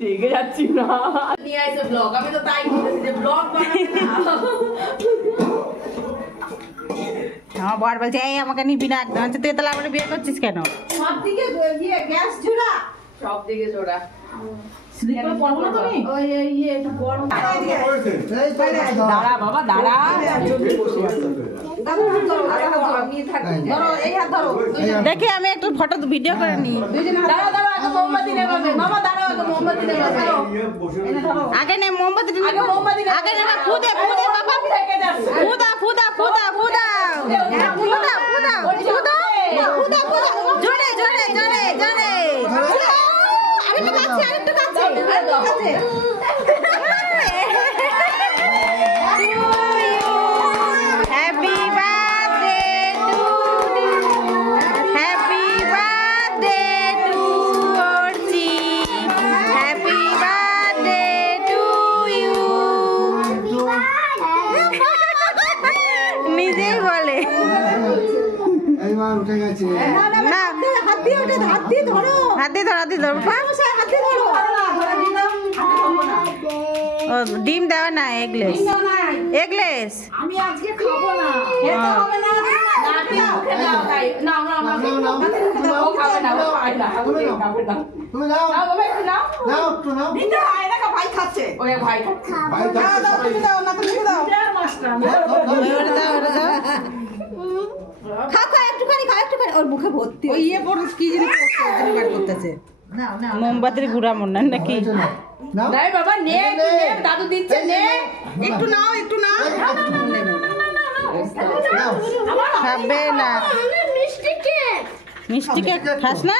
দেখে যাচ্ছি না নিয়ে আইছে ব্লগ আমি তো তাই বলতেছি যে ব্লগ বানাবে না আমার বর বলছে এই আমাকে নিবি না একদম তুই তাহলে আমার বিয়ে করছিস কেন সব দিকে গ্যাস জোড়া সব দিকে জোড়া দাঁড়া বাবা দাঁড়া দেখি আমি একটু ফটো ভিডিও করে নি আগে নে মোমবাতি আগে নে ফুদে ফুদে বাবা ফুদা ফুদা ফুদা ফুদা ফুদা ফুদা ফুদা ফুদা ফুদা জোরে জোরে জোরে জোরে আরেকটু কাছে আরেকটু কাছে happy birthday to happy birthday to Archi happy birthday to you নিজেই বলে উঠে গেছে না হাত দিয়ে ওঠে হাত দিয়ে ধরো হাত দিয়ে ধরো হাত দিয়ে ধরো হাত দিয়ে ধরো ও ডিম দেওয়া না এগলেস এগলেস আমি আজকে খাবো না খেতে হবে না তুমি দাও দাও একটু নাও ভাই খাচ্ছে ওই ভাই খাচ্ছে খা খা একটুখানি খা একটুখানি ওর মুখে ভর্তি ওই ইয়ে পড়ে কি জিনিস করতেছে মোমবাতির গুড়া মনে হয় নাকি নাই বাবা নে দাদু দিচ্ছে নে একটু নাও একটু নাও খাবে না মিষ্টি কেক খাস না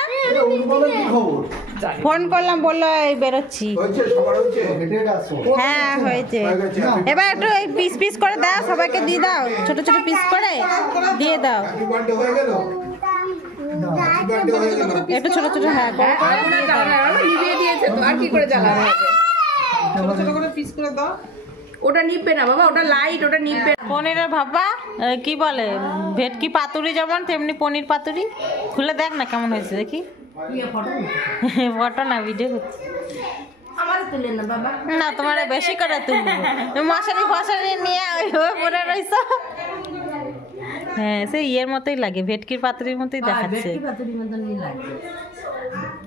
ফোন করলাম বললো এই বেরোচ্ছি হ্যাঁ হয়েছে এবার একটু এই পিস পিস করে দাও সবাইকে দিয়ে দাও ছোট ছোট পিস করে দিয়ে দাও একটু ছোট ছোট হ্যাঁ নিভিয়ে দিয়েছে তো আর কি করে জ্বালাবে ছোট ছোট করে পিস করে দাও ওটা নিবে না বাবা ওটা লাইট ওটা নিবে পনিরের ভাপা কি বলে ভেটকি পাতুরি যেমন তেমনি পনির পাতুরি খুলে দেখ না কেমন হয়েছে দেখি ফটো না ভিডিও করছি আমার তুলে না বাবা না তোমার বেশি করে তুলবো মশারি ফশারি নিয়ে ওইভাবে পরে রইছ হ্যাঁ সেই ইয়ের মতোই লাগে ভেটকির পাতুরির মতোই দেখাচ্ছে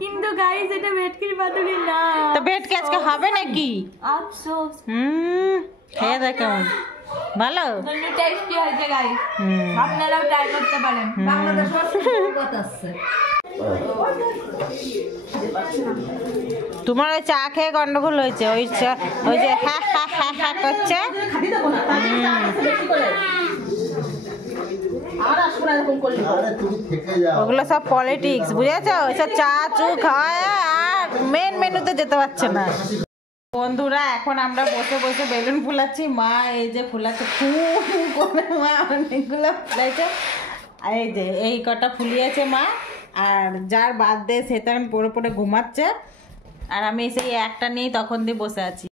কিন্তু গাইস এটা ভেটকির পাতুরি না তো ভেটকি আজকে হবে নাকি আফসোস খেয়ে দেখ কেমন ভালো টেস্টি হয়েছে গাইস আপনারাও ট্রাই করতে পারেন তোমার ওই চা খেয়ে গন্ডগোল হয়েছে ওই যে হ্যাঁ হ্যাঁ হ্যাঁ হ্যাঁ করছে ওগুলো সব পলিটিক্স বুঝেছো ওইসব চা চু খাওয়ায় আর মেন মেনুতে যেতে পারছে না বন্ধুরা এখন আমরা বসে বসে বেলুন ফুলাচ্ছি মা এই যে ফুলাচ্ছে করে মা অনেকগুলো ফুলাইছে আর এই যে এই কটা ফুলিয়েছে মা আর যার বাদ দিয়ে সে তখন পড়ে পড়ে ঘুমাচ্ছে আর আমি সেই একটা নিয়েই তখন দিয়ে বসে আছি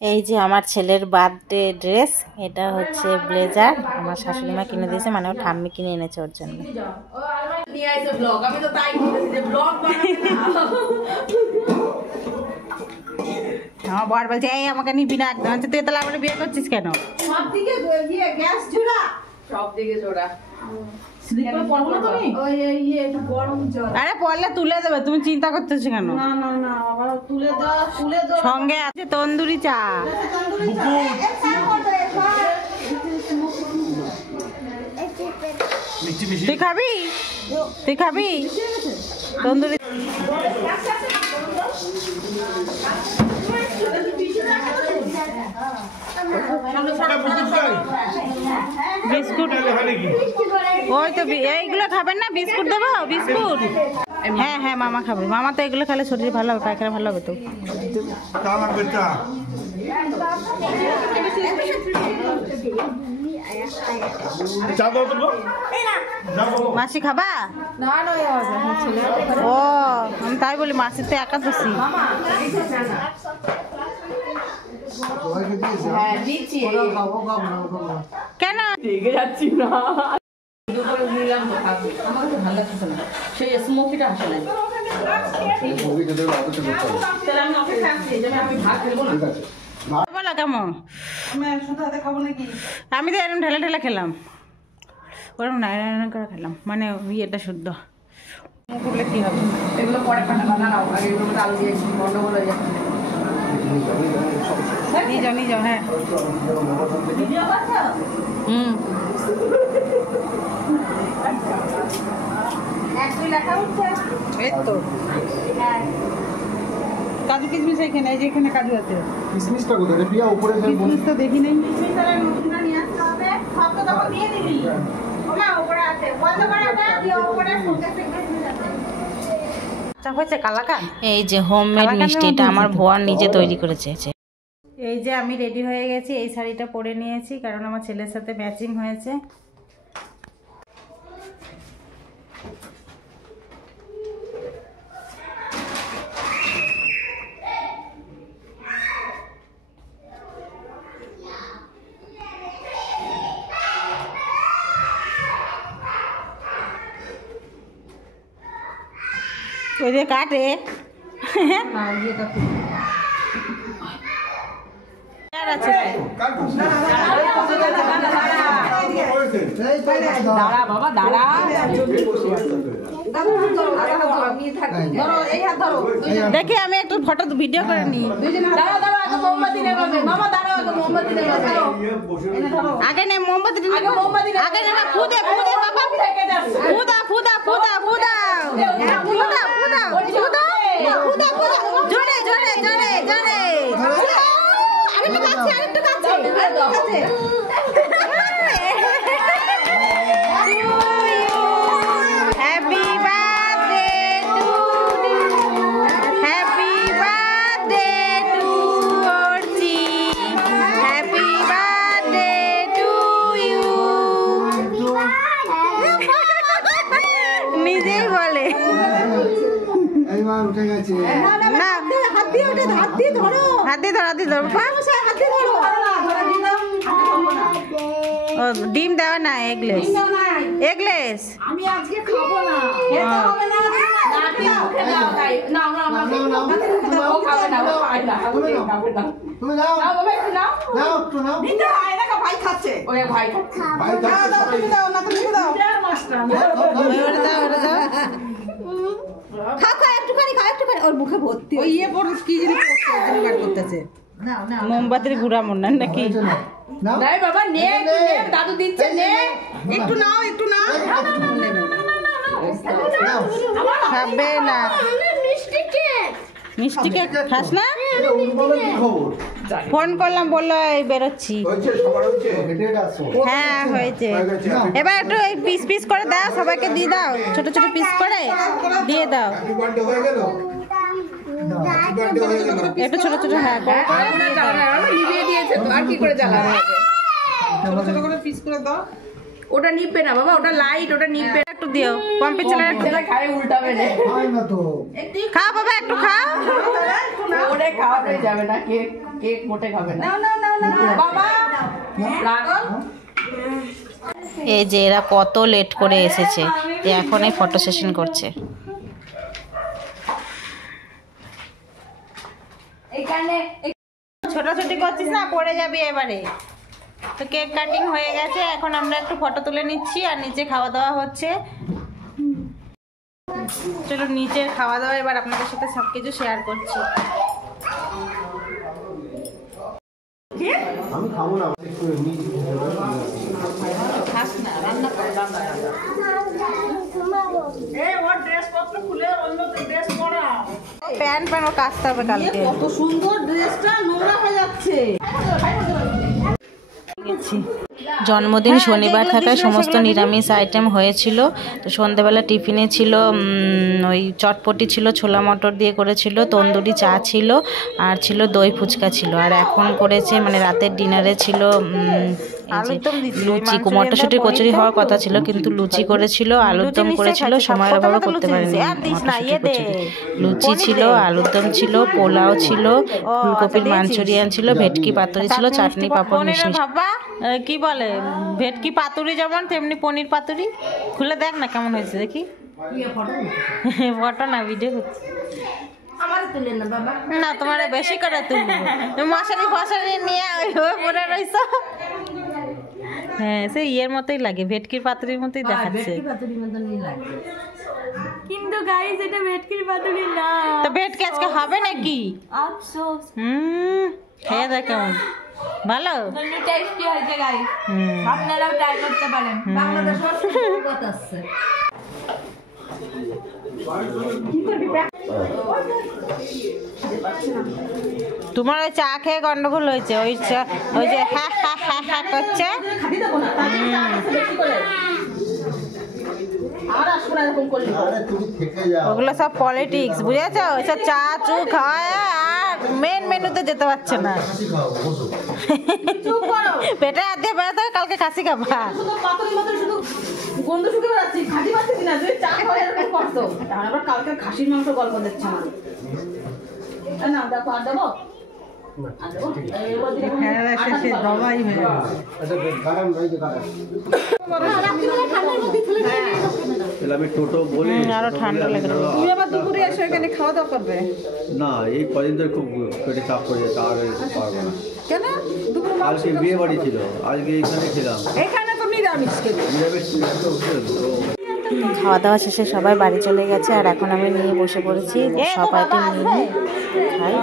এই যে আমার ছেলের বার্থডে ড্রেস এটা হচ্ছে ব্লেজার আমার শাশুড়ি মা কিনে দিয়েছে মানে ও ঠাম্মি কিনে এনেছে ওর জন্য নিয়ে আইছে ব্লগ আমি তো তাই বলতেছি যে ব্লগ বানাবে না আমার বর বলছে এই আমাকে নিবি না একদম তুই তাহলে আমার বিয়ে করছিস কেন সব দিকে গ্যাস জোড়া সব দিকে জোড়া আরে পড়লে তুলে দেবে তুমি চিন্তা করতেছো কেন সঙ্গে আছে তন্দুরি চা তুই খাবি তুই খাবি তন্দুরি বিস্কুট ওই তো এইগুলো খাবেন না বিস্কুট দেবো বিস্কুট হ্যাঁ হ্যাঁ মামা খাবে মামা তো এগুলো খেলে শরীর ভালো হবে পায়খানা ভালো হবে তো মাসি খাবা ও আমি তাই বলি মাসির তো একাদশী কেন দেখে যাচ্ছি না দুপুরে নিলাম তো খাবো আমার তো ভালো লাগছে না সেই স্মোকিটা আসে না বলো কেমন? আমি তো এরকম ঢেলে ঢেলে খেলাম, ওরকম নাইন করে খেলাম, মানে ইয়েটা শুদ্ধ। মুখ উঠলে কি হবে? এগুলো পরে কাটা নাও, আর এগুলো আলু দিয়ে গন্ডগোল হয়ে যাচ্ছে। নিয়ে যাও নিয়ে যাও। হ্যাঁ হুম এই তো কাজু কিশমিশ এখানে, এই যে এখানে কাজু আছে। কিসমিসটা কোথায় রে প্রিয়া? উপরে যে কিশমিশ তো দেখি নাই। এই যে হোমমেড মিষ্টিটা আমার ভোয়ার নিজে তৈরি করেছে। এই যে আমি রেডি হয়ে গেছি, এই শাড়িটা পরে নিয়েছি কারণ আমার ছেলের সাথে ম্যাচিং হয়েছে। ওই যে কাটে দাঁড়া বাবা দাঁড়া, দেখি আমি একটু ফটো ভিডিও করে নিই। মোমবাতি নেবে মামা, দাঁড়াও আগে মোমবাতি নেবে। আগে নে মোমবাতি, আগে নেবে ফুদে ফুদে বাবা, ফুদা ফুদা ফুদা ফুদা ফুদা ফুদা ফুদা ফুদা ফুদা জোরে জোরে জোরে জোরে। আরেকটু কাছে, আরেকটু কাছে, আরেকটু কাছে। Happy birthday to you, happy birthday to Archi, happy birthday to you. নিজেই বলে এইবার উঠে গেছে। না, হাত দিয়ে ওঠে, হাত দিয়ে ধরো, হাত দিয়ে ধরো, হাত দিয়ে ধরো, হাত দিয়ে ধরো। ও ডিম দেওয়া না, এগলেস, এগলেস। আমি আজকে খাবো না, খেতে হবে না, মুখে দাও তাই না, ও খাবে না, ও খাবে না, খাবে না। তুমি যাও নাও বাবা একটু নাও, যাও একটু নাও। দিতে হয় না, ভাই খাচ্ছে, ওই ভাই খাচ্ছে। ভাই যাও তুমি দাও না, তুমি দাও। মাস্টার ওটা দাও, ওটা দাও। খা খা একটুখানি, খা একটুখানি, ওর মুখে ভর্তি। ওই ইয়ে পড়ে কি জিনিস করতেছে, মোমবাতির গুঁড়া মনে হয় নাকি? নাও নাই বাবা নে, একটু নে, দাদু দিচ্ছে নে, একটু নাও, একটু নাও। নাও। খাবে না, মিষ্টি কেক খাস না? বলো কি খবর? ফোন করলাম, বললো এই বেরোচ্ছি। হয়েছে সবার হয়েছে? হেঁটে আসো। হ্যাঁ হয়েছে। এবার একটু এই পিস পিস করে দাও, সবাইকে দিয়ে দাও, ছোট ছোট পিস করে দিয়ে দাও। হ্যাপি বার্থডে হয়ে গেল? হ্যাপি বার্থডে হয়ে গেল? একটু ছোট ছোট হ্যাঁ করে করে দিয়ে দাও। নিভিয়ে দিয়েছে তো, আর কি করে জ্বালাবে? ছোট করে পিস করে দাও। ওটা নিবে না বাবা, ওটা লাইট, ওটা নিবে না। একটু দিও, পম্পি চালা একটু সেটা খাই উল্টাবে না, হয় না তো। খাও বাবা, একটু খাও। ওরে খাওয়াতে যাবে না, কেক কেক মোটে খাবে না। বাবা রাগল এই যে এরা কত লেট করে এসেছে, যে এখন এই ফটো সেশন করছে। এখানে ছোটাছুটি করছিস না, পড়ে যাবি এবারে। তো কেক কাটিং হয়ে গেছে, এখন আমরা একটু ফটো তুলে নিচ্ছি, আর নিচে খাওয়া দাওয়া হচ্ছে। চলো নিচের খাওয়া দাওয়া এবার আপনাদের সাথে সবকিছু শেয়ার করছি। আমি খাবো না, একটু এমনি খাস না, রান্না করে রান্না। প্যান্ট প্যান্ট ও কাচতে হবে কালকে। কত সুন্দর ড্রেসটা নোংরা হয়ে যাচ্ছে। জন্মদিন শনিবার থাকায় সমস্ত নিরামিষ আইটেম হয়েছিল। তো সন্ধেবেলা টিফিনে ছিল ওই চটপটি ছিল, ছোলা মটর দিয়ে করেছিল, তন্দুরি চা ছিল, আর ছিল দই ফুচকা ছিল। আর এখন করেছে মানে রাতের ডিনারে ছিল লুচি, মটরশুঁটির কচুরি হওয়ার কথা ছিল কিন্তু লুচি করেছিল, আলুর দম করেছিল, সময়ের অভাবে করতে পারেনি। লুচি ছিল, আলুর দম ছিল, পোলাও ছিল, ফুলকপির মাঞ্চুরিয়ান ছিল, ভেটকি পাতুরি ছিল, চাটনি পাঁপড় মিষ্টি। কি বলে ভেটকি পাতুরি যেমন তেমনি পনির পাতুরি। খুলে দেখ না কেমন হয়েছে দেখি। ফটো না ভিডিও করছি। আমার তুলে না বাবা। না তোমার বেশি করে তুলবো, তুমি মশারি ফশারি নিয়ে ওইভাবে পরে রইছো। হ্যাঁ সেই ইয়ের মতোই লাগে, ভেটকির পাতুরির মতোই দেখাচ্ছে। কিন্তু গাইস এটা ভেটকির পাতুরি না। তো ভেটকি আজকে হবে নাকি? আফসোস। খেয়ে দেখ কেমন ভালো, টেস্টি হয়েছে গাইস, আপনারাও ট্রাই করতে পারেন। বাংলাদেশের সুন্দর আছে। তোমার ওই চা খেয়ে গন্ডগোল হয়েছে, ওই যে হ্যাঁ হ্যাঁ হ্যাঁ হ্যাঁ করছে। ওগুলো সব পলিটিক্স বুঝেছো, ওইসব চা চু খাওয়ায় আর মেন মেনুতে যেতে পারছে না। পেটে আধে বেড়াতে কালকে খাসি খাবা। গন্ধ শুকে বেড়াচ্ছি, খাসি পাচ্ছি না, তুই চা খাওয়া এরকম করতো। তাহলে আবার কালকে খাসির মাংস গল্প দেখছে আমার। না দেখো আর দেবো আমি টোটো বলি আরো ঠান্ডা লাগে। তুমি আবার দুপুরে এসে এখানে খাওয়া দাওয়া করবে না, এই কদিন ধরে খুব পেটে চাপ পড়ে যেত, আর পারবো না। কেন? দুপুরে আজকে বিয়ে বাড়ি ছিল, আজকে এখানে ছিলাম। এখানে তো নিরামিষ খেলি। নিরামিষ ছিল তো, খাওয়া দাওয়া শেষে সবাই বাড়ি চলে গেছে, আর এখন আমি নিয়ে বসে পড়েছি সবাইকে নিয়ে খাই।